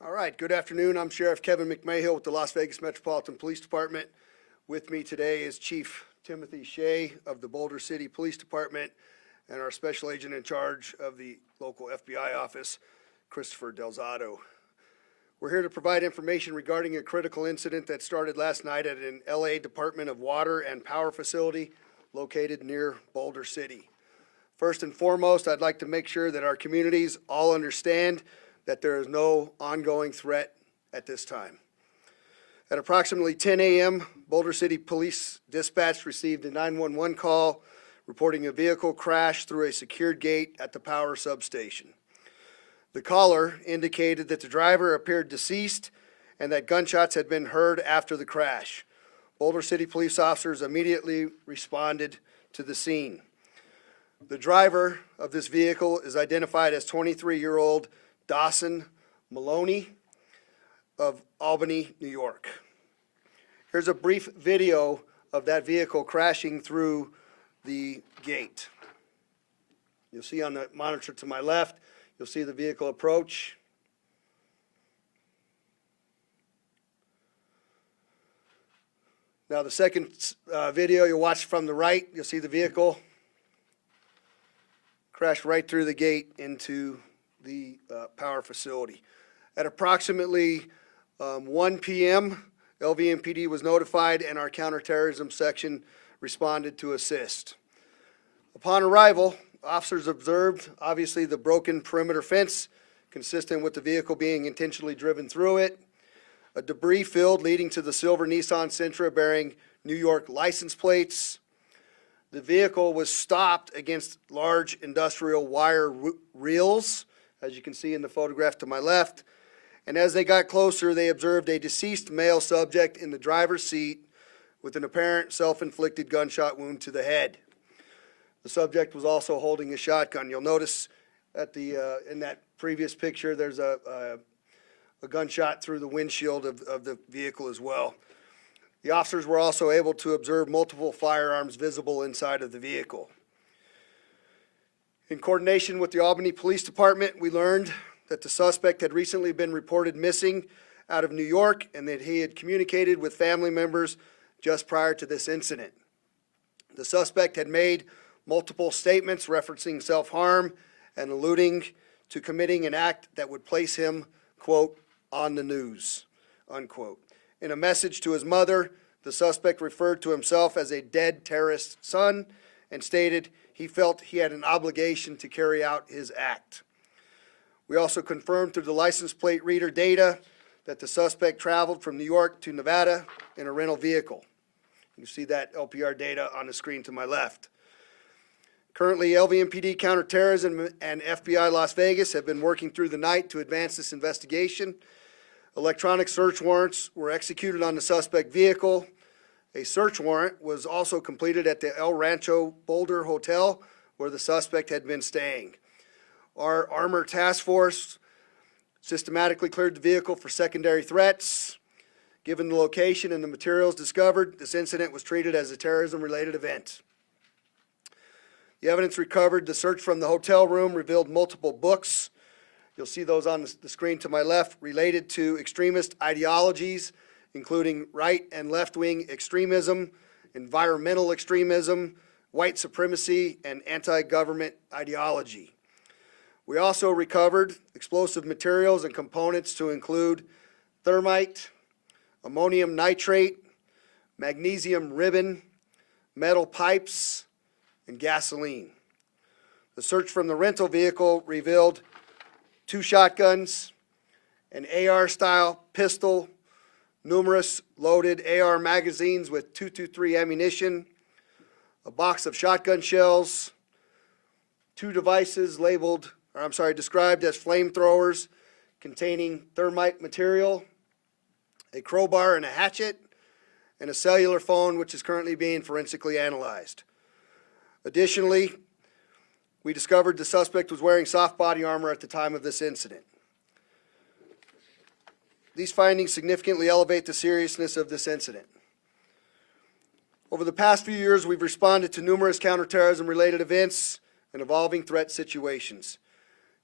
All right, good afternoon. I'm Sheriff Kevin McMahill with the Las Vegas Metropolitan Police Department. With me today is Chief Timothy Shea of the Boulder City Police Department and our Special Agent in charge of the local FBI office, Christopher Delzato. We're here to provide information regarding a critical incident that started last night at an LA Department of Water and Power facility located near Boulder City. First and foremost, I'd like to make sure that our communities all understand that there is no ongoing threat at this time. At approximately 10 a.m., Boulder City Police Dispatch received a 911 call reporting a vehicle crash through a secured gate at the power substation. The caller indicated that the driver appeared deceased and that gunshots had been heard after the crash. Boulder City police officers immediately responded to the scene. The driver of this vehicle is identified as 23-year-old Dawson Maloney of Albany, New York. Here's a brief video of that vehicle crashing through the gate. You'll see on the monitor to my left, you'll see the vehicle approach. Now the second video you'll watch from the right, you'll see the vehicle crash right through the gate into the power facility. At approximately 1 p.m., LVMPD was notified and our counterterrorism section responded to assist. Upon arrival, officers observed, obviously, the broken perimeter fence, consistent with the vehicle being intentionally driven through it, a debris field leading to the silver Nissan Sentra bearing New York license plates. The vehicle was stopped against large industrial wire reels, as you can see in the photograph to my left. And as they got closer, they observed a deceased male subject in the driver's seat with an apparent self-inflicted gunshot wound to the head. The subject was also holding a shotgun. You'll notice at the in that previous picture, there's a gunshot through the windshield of the vehicle as well. The officers were also able to observe multiple firearms visible inside of the vehicle. In coordination with the Albany Police Department, we learned that the suspect had recently been reported missing out of New York and that he had communicated with family members just prior to this incident. The suspect had made multiple statements referencing self-harm and alluding to committing an act that would place him, quote, on the news, unquote. In a message to his mother, the suspect referred to himself as a dead terrorist son and stated he felt he had an obligation to carry out his act. We also confirmed through the license plate reader data that the suspect traveled from New York to Nevada in a rental vehicle. You see that LPR data on the screen to my left. Currently, LVMPD Counterterrorism and FBI Las Vegas have been working through the night to advance this investigation. Electronic search warrants were executed on the suspect vehicle. A search warrant was also completed at the El Rancho Boulder Hotel where the suspect had been staying. Our Armor Task Force systematically cleared the vehicle for secondary threats. Given the location and the materials discovered, this incident was treated as a terrorism-related event. The evidence recovered, the search from the hotel room revealed multiple books. You'll see those on the screen to my left related to extremist ideologies, including right and left-wing extremism, environmental extremism, white supremacy, and anti-government ideology. We also recovered explosive materials and components to include thermite, ammonium nitrate, magnesium ribbon, metal pipes, and gasoline. The search from the rental vehicle revealed 2 shotguns, an AR-style pistol, numerous loaded AR magazines with .223 ammunition, a box of shotgun shells, 2 devices described as flamethrowers containing thermite material, a crowbar and a hatchet, and a cellular phone which is currently being forensically analyzed. Additionally, we discovered the suspect was wearing soft body armor at the time of this incident. These findings significantly elevate the seriousness of this incident. Over the past few years, we've responded to numerous counterterrorism-related events and evolving threat situations.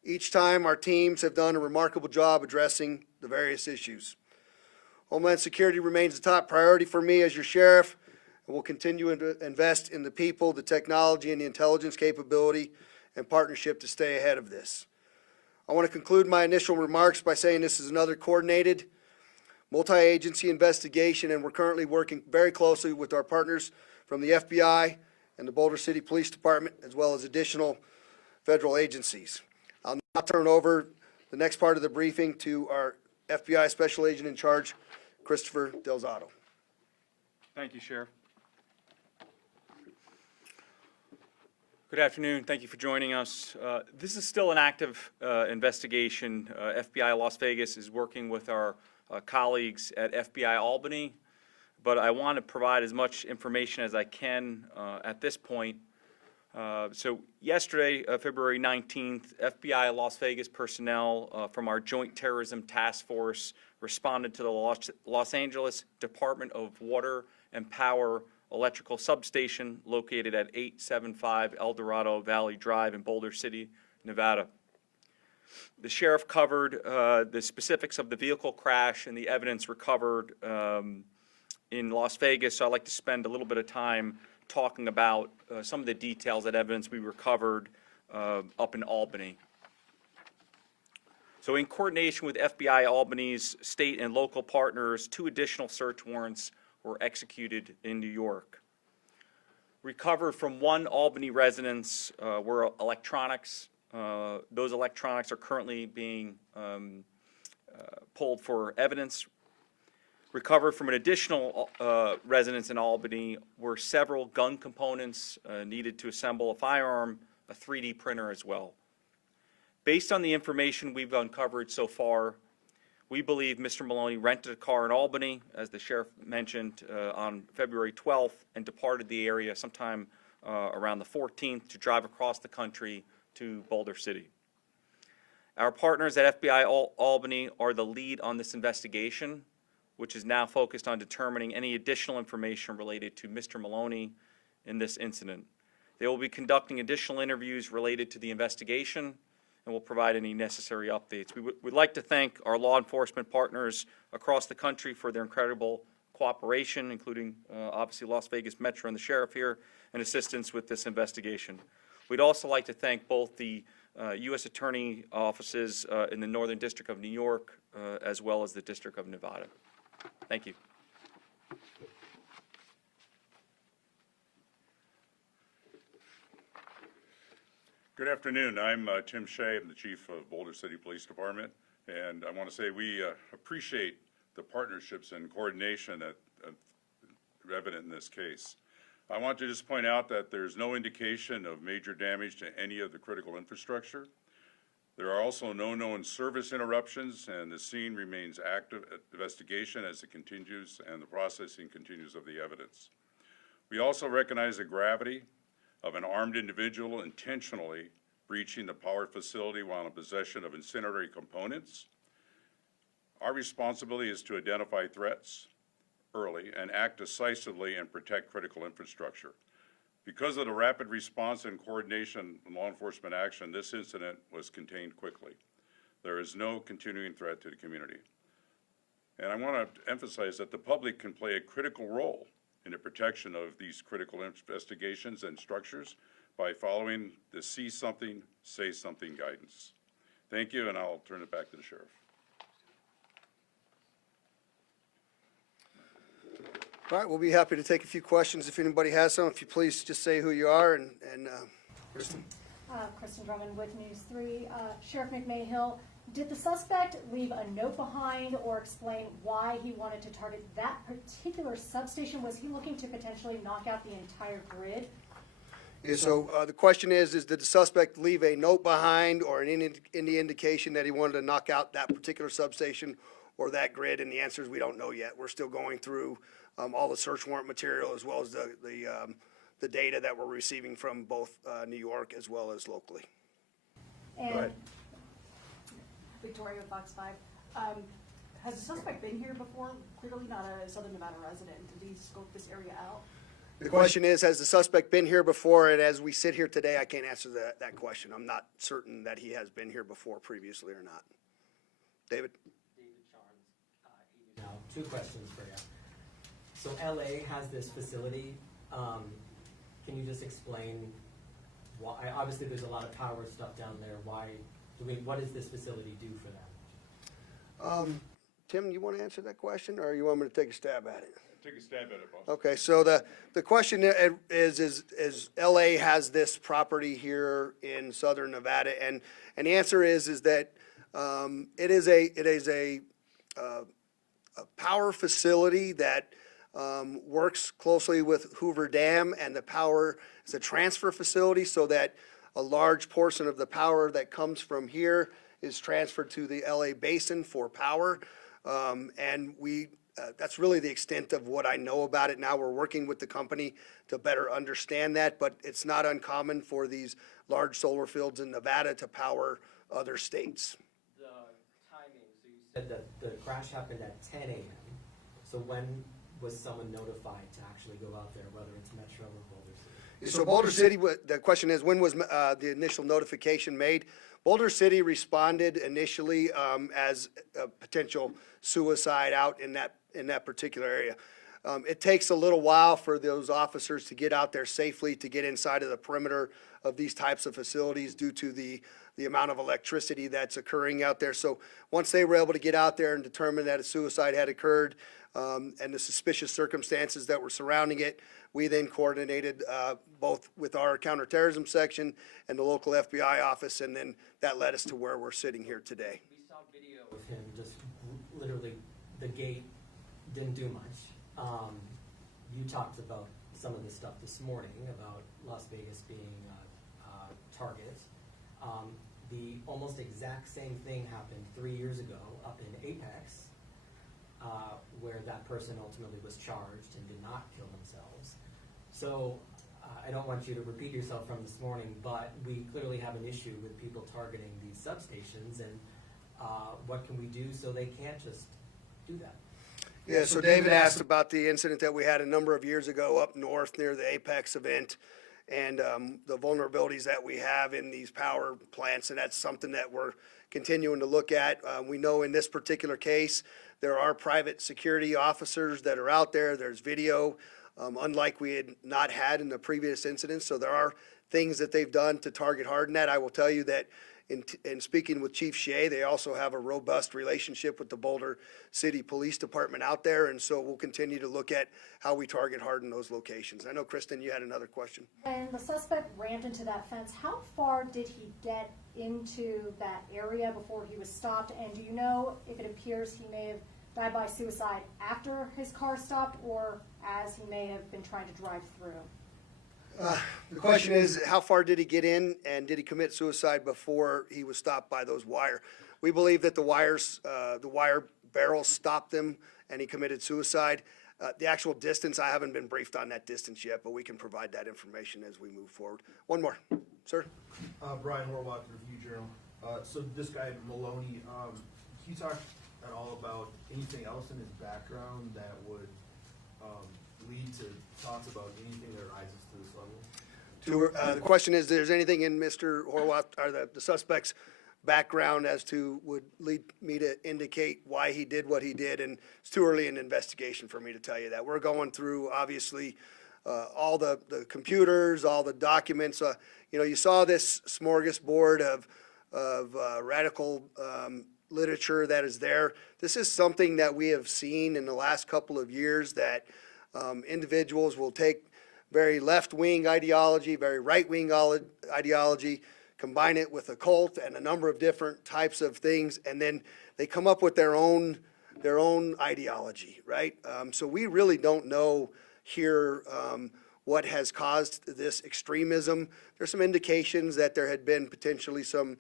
Each time, our teams have done a remarkable job addressing the various issues. Homeland Security remains the top priority for me as your sheriff, and will continue to invest in the people, the technology, and the intelligence capability and partnership to stay ahead of this. I want to conclude my initial remarks by saying this is another coordinated, multi-agency investigation, and we're currently working very closely with our partners from the FBI and the Boulder City Police Department, as well as additional federal agencies. I'll now turn over the next part of the briefing to our FBI Special Agent in Charge, Christopher Delzato. Thank you, Sheriff. Good afternoon. Thank you for joining us. This is still an active investigation. FBI Las Vegas is working with our colleagues at FBI Albany, but I want to provide as much information as I can at this point. So yesterday, February 19th, FBI Las Vegas personnel from our Joint Terrorism Task Force responded to the Los Angeles Department of Water and Power electrical substation located at 875 El Dorado Valley Drive in Boulder City, Nevada. The sheriff covered the specifics of the vehicle crash and the evidence recovered in Las Vegas, so I'd like to spend a little bit of time talking about some of the details, that evidence we recovered up in Albany. So in coordination with FBI Albany's state and local partners, 2 additional search warrants were executed in New York. Recovered from 1 Albany residence were electronics. Those electronics are currently being pulled for evidence. Recovered from an additional residence in Albany were several gun components needed to assemble a firearm, a 3D printer as well. Based on the information we've uncovered so far, we believe Mr. Maloney rented a car in Albany, as the sheriff mentioned, on February 12th and departed the area sometime around the 14th to drive across the country to Boulder City. Our partners at FBI Albany are the lead on this investigation, which is now focused on determining any additional information related to Mr. Maloney in this incident. They will be conducting additional interviews related to the investigation and will provide any necessary updates. We'd like to thank our law enforcement partners across the country for their incredible cooperation, including obviously Las Vegas Metro and the sheriff here, and assistance with this investigation. We'd also like to thank both the U.S. Attorney offices in the Northern District of New York as well as the District of Nevada. Thank you. Good afternoon. I'm Tim Shea. I'm the Chief of Boulder City Police Department, and I want to say we appreciate the partnerships and coordination that are evident in this case. I want to just point out that there's no indication of major damage to any of the critical infrastructure. There are also no known service interruptions, and the scene remains active investigation as it continues and the processing continues of the evidence. We also recognize the gravity of an armed individual intentionally breaching the power facility while in possession of incendiary components. Our responsibility is to identify threats early and act decisively and protect critical infrastructure. Because of the rapid response and coordination in law enforcement action, this incident was contained quickly. There is no continuing threat to the community. And I want to emphasize that the public can play a critical role in the protection of these critical investigations and structures by following the see something, say something guidance. Thank you, and I'll turn it back to the sheriff. All right, we'll be happy to take a few questions if anybody has some. If you please just say who you are and Kristen. Kristen Drummond with News 3. Sheriff McMahill, did the suspect leave a note behind or explain why he wanted to target that particular substation? Was he looking to potentially knock out the entire grid? Yeah, so the question is did the suspect leave a note behind or any indication that he wanted to knock out that particular substation or that grid? And the answer is we don't know yet. We're still going through all the search warrant material as well as the data that we're receiving from both New York as well as locally. And Victoria, Fox 5. Has the suspect been here before? Clearly not a Southern Nevada resident. Did he scope this area out? The question is, has the suspect been here before? And as we sit here today, I can't answer that question. I'm not certain that he has been here before previously or not. David? Now, two questions for you. So LA has this facility. Can you just explain why? Obviously, there's a lot of power stuff down there. What does this facility do for them? Tim, you want to answer that question, or you want me to take a stab at it? Take a stab at it, boss. Okay, so the question is LA has this property here in southern Nevada, and the answer is that it is a power facility that works closely with Hoover Dam, and the power is a transfer facility so that a large portion of the power that comes from here is transferred to the LA basin for power, and that's really the extent of what I know about it now. We're working with the company to better understand that, but it's not uncommon for these large solar fields in Nevada to power other states. The timing, so you said that the crash happened at 10 a.m. So when was someone notified to actually go out there, whether it's Metro or Boulder City? So Boulder City, the question is, when was the initial notification made? Boulder City responded initially as a potential suicide out in that particular area. It takes a little while for those officers to get out there safely, to get inside of the perimeter of these types of facilities due to the amount of electricity that's occurring out there. So once they were able to get out there and determine that a suicide had occurred and the suspicious circumstances that were surrounding it, we then coordinated both with our counterterrorism section and the local FBI office, and then that led us to where we're sitting here today. We saw video of him just literally, the gate didn't do much. You talked about some of this stuff this morning about Las Vegas being a target. The almost exact same thing happened 3 years ago up in Apex, where that person ultimately was charged and did not kill themselves. So I don't want you to repeat yourself from this morning, but we clearly have an issue with people targeting these substations, and what can we do so they can't just do that? Yeah, so David asked about the incident that we had a number of years ago up north near the Apex event, and the vulnerabilities that we have in these power plants, and that's something that we're continuing to look at. We know in this particular case, there are private security officers that are out there. There's video, unlike we had not had in the previous incidents. So there are things that they've done to target harden that. I will tell you that in speaking with Chief Shea, they also have a robust relationship with the Boulder City Police Department out there, and so we'll continue to look at how we target harden those locations. I know, Kristen, you had another question. When the suspect rammed into that fence, how far did he get into that area before he was stopped? And do you know if it appears he may have died by suicide after his car stopped, or as he may have been trying to drive through? The question is, how far did he get in, and did he commit suicide before he was stopped by those wire? We believe that the wire barrels stopped him, and he committed suicide. The actual distance, I haven't been briefed on that distance yet, but we can provide that information as we move forward. One more, sir. Brian Horwath, Review Journal. So this guy Maloney, can you talk at all about anything else in his background that would lead to thoughts about anything that rises to this level? The question is, there's anything in Mr. Horwath, or the suspect's background as to, would lead me to indicate why he did what he did, and it's too early in the investigation for me to tell you that. We're going through, obviously, all the computers, all the documents. You saw this smorgasbord of radical literature that is there. This is something that we have seen in the last couple of years, that individuals will take very left-wing ideology, very right-wing ideology, combine it with a cult and a number of different types of things, and then they come up with their own ideology, right? So we really don't know here what has caused this extremism. There's some indications that there had been potentially some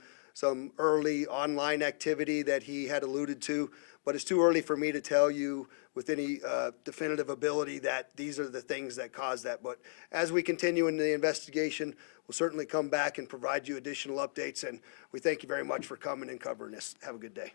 early online activity that he had alluded to, but it's too early for me to tell you with any definitive ability that these are the things that caused that. But as we continue in the investigation, we'll certainly come back and provide you additional updates, and we thank you very much for coming and covering this. Have a good day.